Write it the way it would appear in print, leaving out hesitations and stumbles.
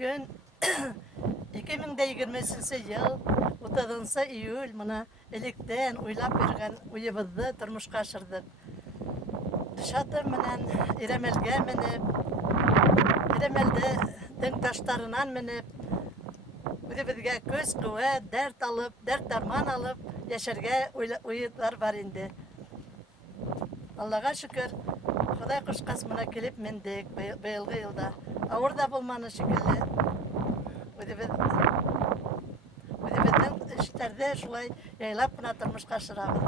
Bugün 2023 yıl 30 iyul mına elekten uylap bergen uyubuzdu turmuşka aşırdık. Şatır menen İremelge menip, İremelde dün taşlarından menip, bizge göz kuvvet, dert alıp, dert darman alıp yaşarga uyutlar var indi. Allah'a şükür, Xuday kuş kasmına kelip mendik beyilgi yılda. Orada bulmanı şekilli. Bizden işlerde şulay yaylap kına turmuş kaşırabız.